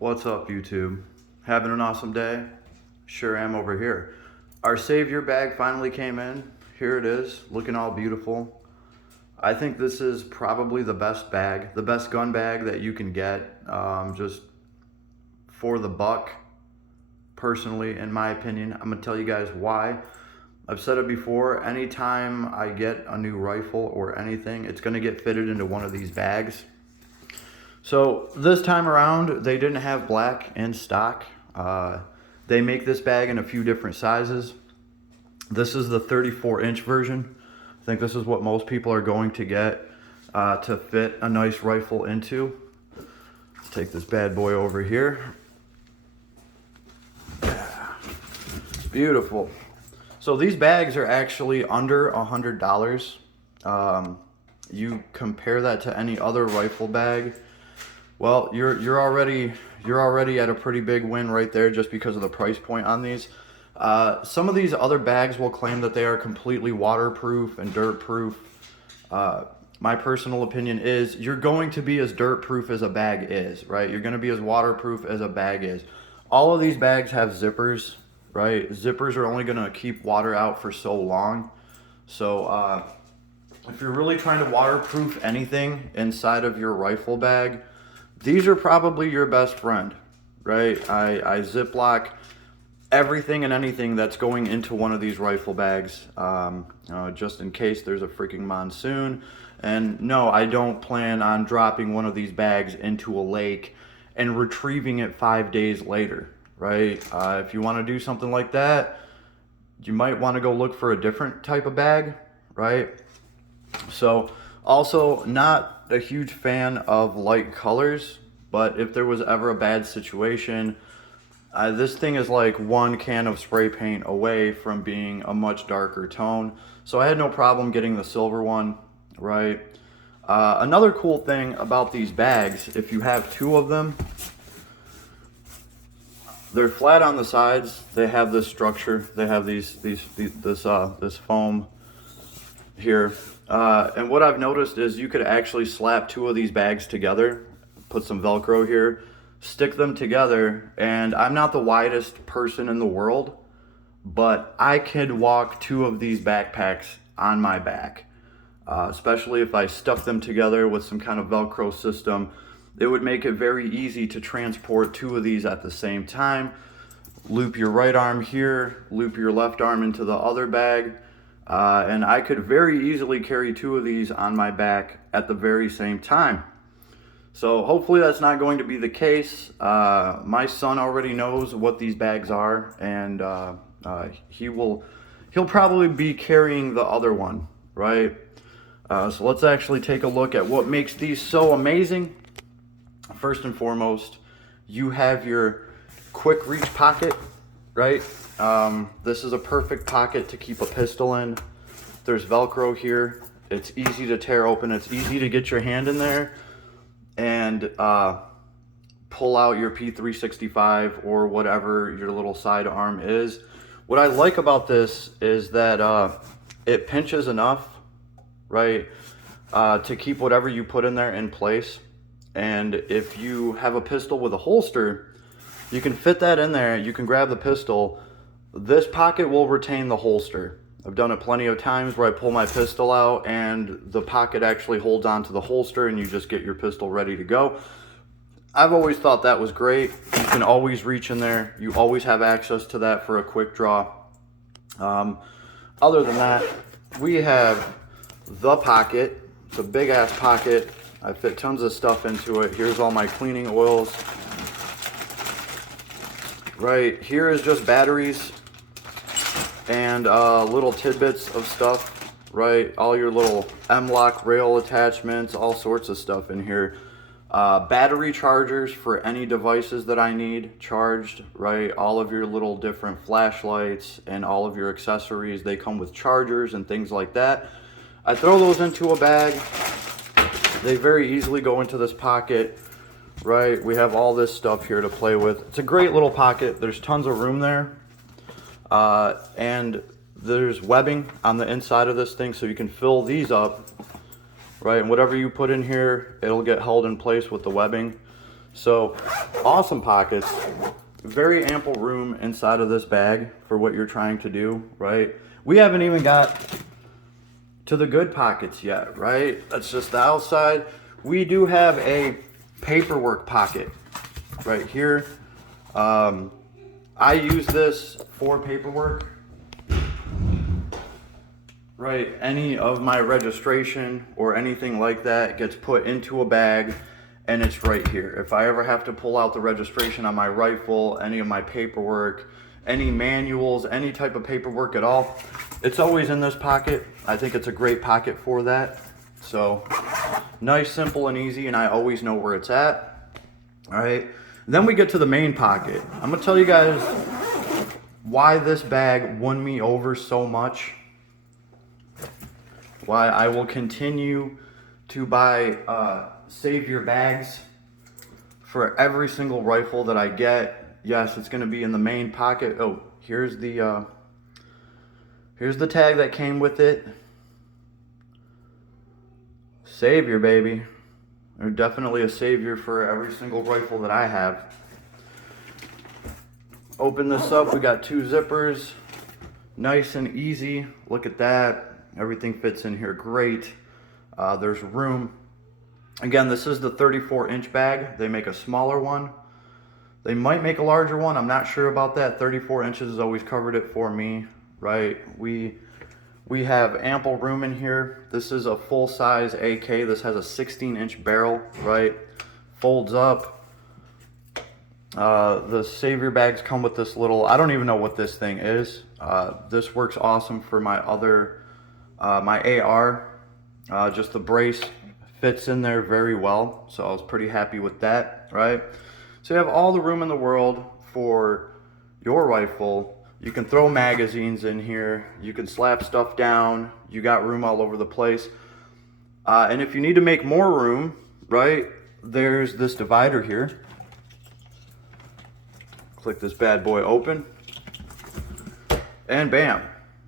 What's up, YouTube? Having an awesome day? Sure am over here. Our Savior bag finally came in. Here it is, looking all beautiful. I think this is probably the best bag, the best gun bag that you can get, just for the buck, personally, in my opinion. I'm gonna tell you guys why. I've said it before, anytime I get a new rifle or anything, it's gonna get fitted into one of these bags. So this time around, they didn't have black in stock. They make this bag in a few different sizes. This is the 34-inch version. I think this is what most people are going to get to fit a nice rifle into. Let's take this bad boy over here. Yeah. Beautiful. So these bags are actually under $100. You compare that to any other rifle bag, well, you're already at a pretty big win right there just because of the price point on these. Some of these other bags will claim that they are completely waterproof and dirt proof. My personal opinion is you're going to be as dirt proof as a bag is, right? You're going to be as waterproof as a bag is. All of these bags have zippers, right? Zippers are only going to keep water out for so long. So if you're really trying to waterproof anything inside of your rifle bag, these are probably your best friend, right? I Ziploc everything and anything that's going into one of these rifle bags, just in case there's a freaking monsoon. And no, I don't plan on dropping one of these bags into a lake and retrieving it 5 days later, right? If you want to do something like that, you might want to go look for a different type of bag, right? So also not a huge fan of light colors, but if there was ever a bad situation, this thing is like one can of spray paint away from being a much darker tone. So I had no problem getting the silver one, right? Another cool thing about these bags, if you have two of them, they're flat on the sides. They have this structure. They have this foam here. And what I've noticed is you could actually slap two of these bags together, put some Velcro here, stick them together, and I'm not the widest person in the world, but I could walk two of these backpacks on my back, especially if I stuck them together with some kind of Velcro system. It would make it very easy to transport two of these at the same time. Loop your right arm here, loop your left arm into the other bag, and I could very easily carry two of these on my back at the very same time. So hopefully that's not going to be the case. My son already knows what these bags are, and he'll probably be carrying the other one, right? So let's actually take a look at what makes these so amazing. First and foremost, you have your quick reach pocket, right? This is a perfect pocket to keep a pistol in. There's Velcro here. It's easy to tear open. It's easy to get your hand in there and pull out your P365 or whatever your little sidearm is. What I like about this is that it pinches enough, right, to keep whatever you put in there in place. And if you have a pistol with a holster, you can fit that in there. You can grab the pistol. This pocket will retain the holster. I've done it plenty of times where I pull my pistol out and the pocket actually holds onto the holster and you just get your pistol ready to go. I've always thought that was great. You can always reach in there. You always have access to that for a quick draw. Other than that, we have the pocket. It's a big ass pocket. I fit tons of stuff into it. Here's all my cleaning oils. Right here is just batteries and little tidbits of stuff, right? All your little M-LOK rail attachments, all sorts of stuff in here. Battery chargers for any devices that I need charged, right? All of your little different flashlights and all of your accessories, they come with chargers and things like that. I throw those into a bag. They very easily go into this pocket, right? We have all this stuff here to play with. It's a great little pocket. There's tons of room there. And there's webbing on the inside of this thing, so you can fill these up, right? And whatever you put in here, it'll get held in place with the webbing. So awesome pockets, very ample room inside of this bag for what you're trying to do, right? We haven't even got to the good pockets yet, right? That's just the outside. We do have a paperwork pocket right here. I use this for paperwork, right? Any of my registration or anything like that gets put into a bag, and it's right here. If I ever have to pull out the registration on my rifle, any of my paperwork, any manuals, any type of paperwork at all, it's always in this pocket. I think it's a great pocket for that. So nice, simple, and easy, and I always know where it's at. All right, then we get to the main pocket. I'm gonna tell you guys why this bag won me over so much, why I will continue to buy Savior bags for every single rifle that I get. Yes, it's gonna be in the main pocket. Oh, here's the tag that came with it. Savior, baby. They're definitely a Savior for every single rifle that I have. Open this up, we got 2 zippers. Nice and easy, look at that. Everything fits in here great. There's room. Again, this is the 34-inch bag. They make a smaller one. They might make a larger one, I'm not sure about that. 34 inches has always covered it for me, right? We have ample room in here. This is a full-size AK. This has a 16-inch barrel, right? Folds up. The Savior bags come with this little, I don't even know what this thing is. This works awesome for my other, my AR. Just the brace fits in there very well, so I was pretty happy with that, right? So you have all the room in the world for your rifle. You can throw magazines in here. You can slap stuff down. You got room all over the place. And if you need to make more room, right, there's this divider here. Click this bad boy open. And bam,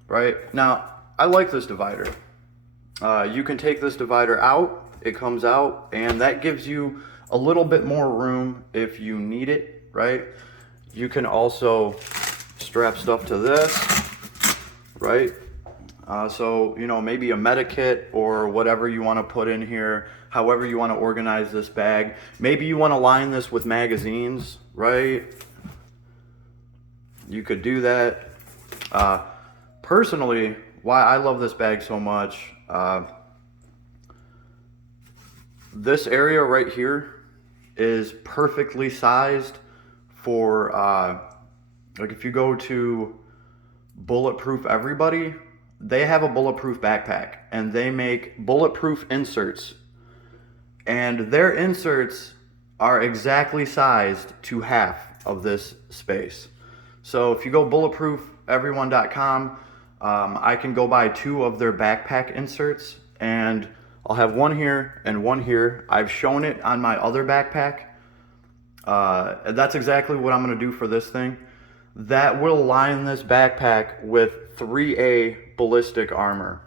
right? Now, I like this divider. You can take this divider out. It comes out, and that gives you a little bit more room if you need it, right? You can also strap stuff to this, right? So, you know, maybe a medikit or whatever you want to put in here, however you want to organize this bag. Maybe you want to line this with magazines, right? You could do that. Personally, why I love this bag so much, this area right here is perfectly sized for, like if you go to Bulletproof Everybody, they have a bulletproof backpack and they make bulletproof inserts, and their inserts are exactly sized to half of this space. So if you go bulletproofeveryone.com, I can go buy 2 of their backpack inserts, and I'll have one here and one here. I've shown it on my other backpack. That's exactly what I'm going to do for this thing. That will line this backpack with 3A ballistic armor.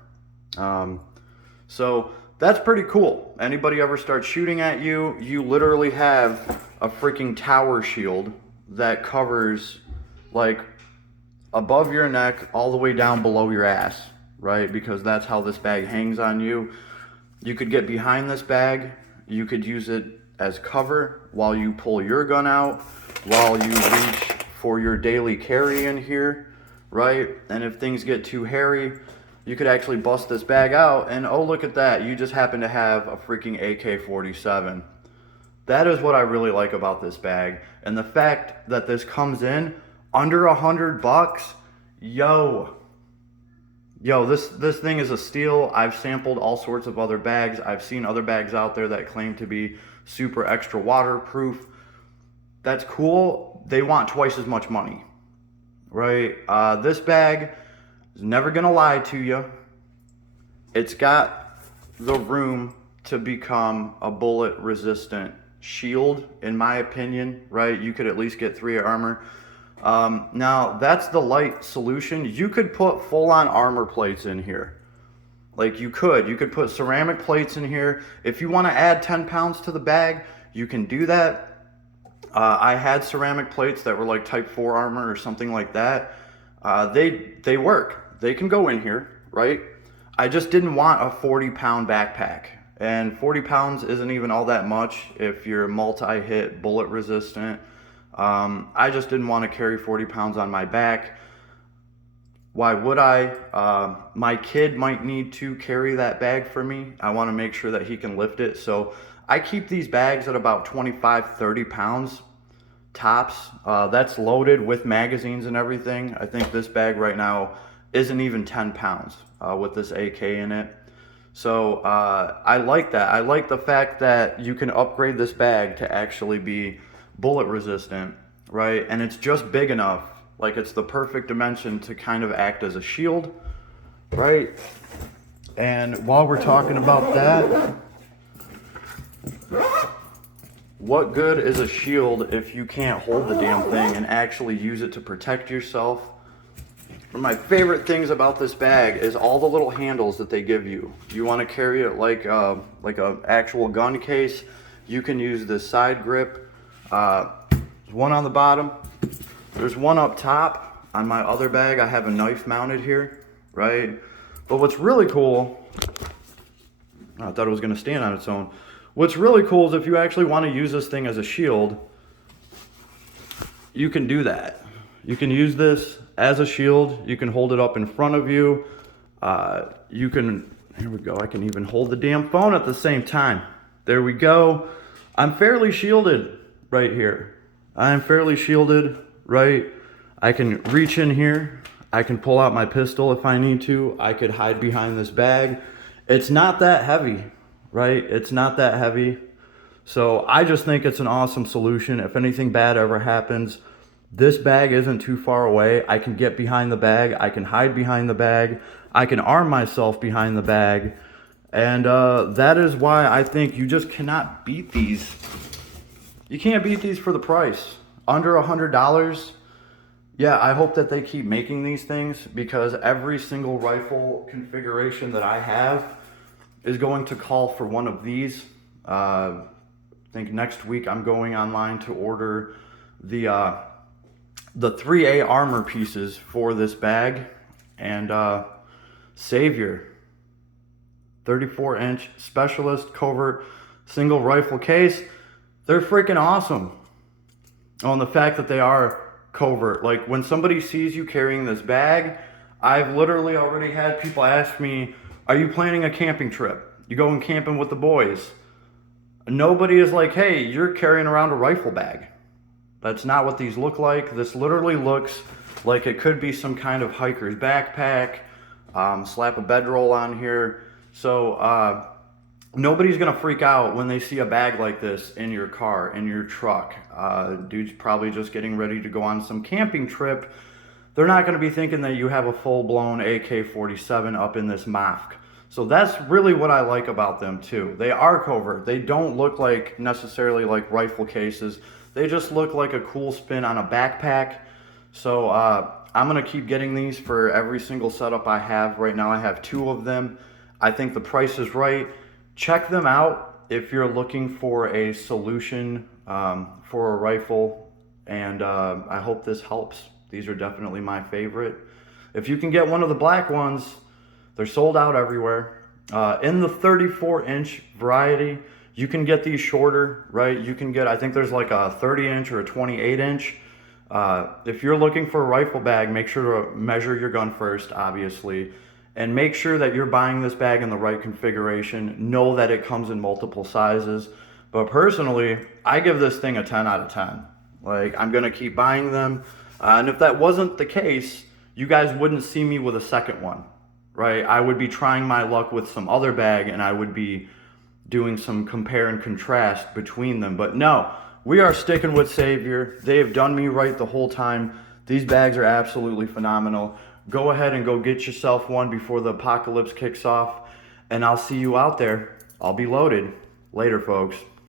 So that's pretty cool. Anybody ever starts shooting at you, you literally have a freaking tower shield that covers like above your neck all the way down below your ass, right? Because that's how this bag hangs on you. You could get behind this bag. You could use it as cover while you pull your gun out, while you reach for your daily carry in here, right? And if things get too hairy, you could actually bust this bag out and oh, look at that. You just happen to have a freaking AK-47. That is what I really like about this bag. And the fact that this comes in under $100, yo, this thing is a steal. I've sampled all sorts of other bags. I've seen other bags out there that claim to be super extra waterproof. That's cool. They want twice as much money, right? This bag is never gonna lie to you. It's got the room to become a bullet resistant shield, in my opinion, right? You could at least get 3 armor. Now that's the light solution. You could put full-on armor plates in here. Like you could put ceramic plates in here. If you want to add 10 pounds to the bag, you can do that. I had ceramic plates that were like Type 4 armor or something like that. They work. They can go in here, right? I just didn't want a 40-pound backpack. And 40 pounds isn't even all that much if you're multi-hit, bullet resistant. I just didn't want to carry 40 pounds on my back. Why would I? My kid might need to carry that bag for me. I want to make sure that he can lift it. So I keep these bags at about 25, 30 pounds tops. That's loaded with magazines and everything. I think this bag right now isn't even 10 pounds with this AK in it. So I like that. I like the fact that you can upgrade this bag to actually be bullet resistant, right? And it's just big enough, like it's the perfect dimension to kind of act as a shield, right? And while we're talking about that, what good is a shield if you can't hold the damn thing and actually use it to protect yourself? One of my favorite things about this bag is all the little handles that they give you. You want to carry it like a actual gun case, you can use this side grip. There's one on the bottom. There's one up top. On my other bag, I have a knife mounted here, right? But what's really cool, I thought it was going to stand on its own. What's really cool is if you actually want to use this thing as a shield, you can do that. You can use this as a shield. You can hold it up in front of you. You can, here we go, I can even hold the damn phone at the same time. There we go. I'm fairly shielded right here. I'm fairly shielded, right? I can reach in here. I can pull out my pistol if I need to. I could hide behind this bag. It's not that heavy, right? It's not that heavy. So I just think it's an awesome solution. If anything bad ever happens, this bag isn't too far away. I can get behind the bag. I can hide behind the bag. I can arm myself behind the bag. And that is why I think you just cannot beat these. You can't beat these for the price. Under $100. Yeah, I hope that they keep making these things because every single rifle configuration that I have is going to call for one of these. I think next week I'm going online to order the 3A armor pieces for this bag. And Savior 34-inch specialist covert single rifle case. They're freaking awesome. Oh, and the fact that they are covert, like when somebody sees you carrying this bag, I've literally already had people ask me, are you planning a camping trip? You going camping with the boys? Nobody is like, hey, you're carrying around a rifle bag. That's not what these look like. This literally looks like it could be some kind of hiker's backpack. Slap a bedroll on here. So nobody's gonna freak out when they see a bag like this in your car, in your truck. Dude's probably just getting ready to go on some camping trip. They're not gonna be thinking that you have a full-blown AK-47 up in this MOFC. So that's really what I like about them too. They are covert. They don't look like necessarily like rifle cases. They just look like a cool spin on a backpack. So I'm gonna keep getting these for every single setup I have. Right now I have 2 of them. I think the price is right. Check them out if you're looking for a solution for a rifle, and I hope this helps. These are definitely my favorite. If you can get one of the black ones, they're sold out everywhere. In the 34-inch variety, you can get these shorter, right? You can get, I think there's like a 30-inch or a 28-inch. If you're looking for a rifle bag, make sure to measure your gun first, obviously. And make sure that you're buying this bag in the right configuration. Know that it comes in multiple sizes. But personally, I give this thing a 10 out of 10. Like, I'm gonna keep buying them. And if that wasn't the case, you guys wouldn't see me with a second one, right? I would be trying my luck with some other bag and I would be doing some compare and contrast between them. But no, we are sticking with Savior. They have done me right the whole time. These bags are absolutely phenomenal. Go ahead and go get yourself one before the apocalypse kicks off. And I'll see you out there. I'll be loaded. Later, folks.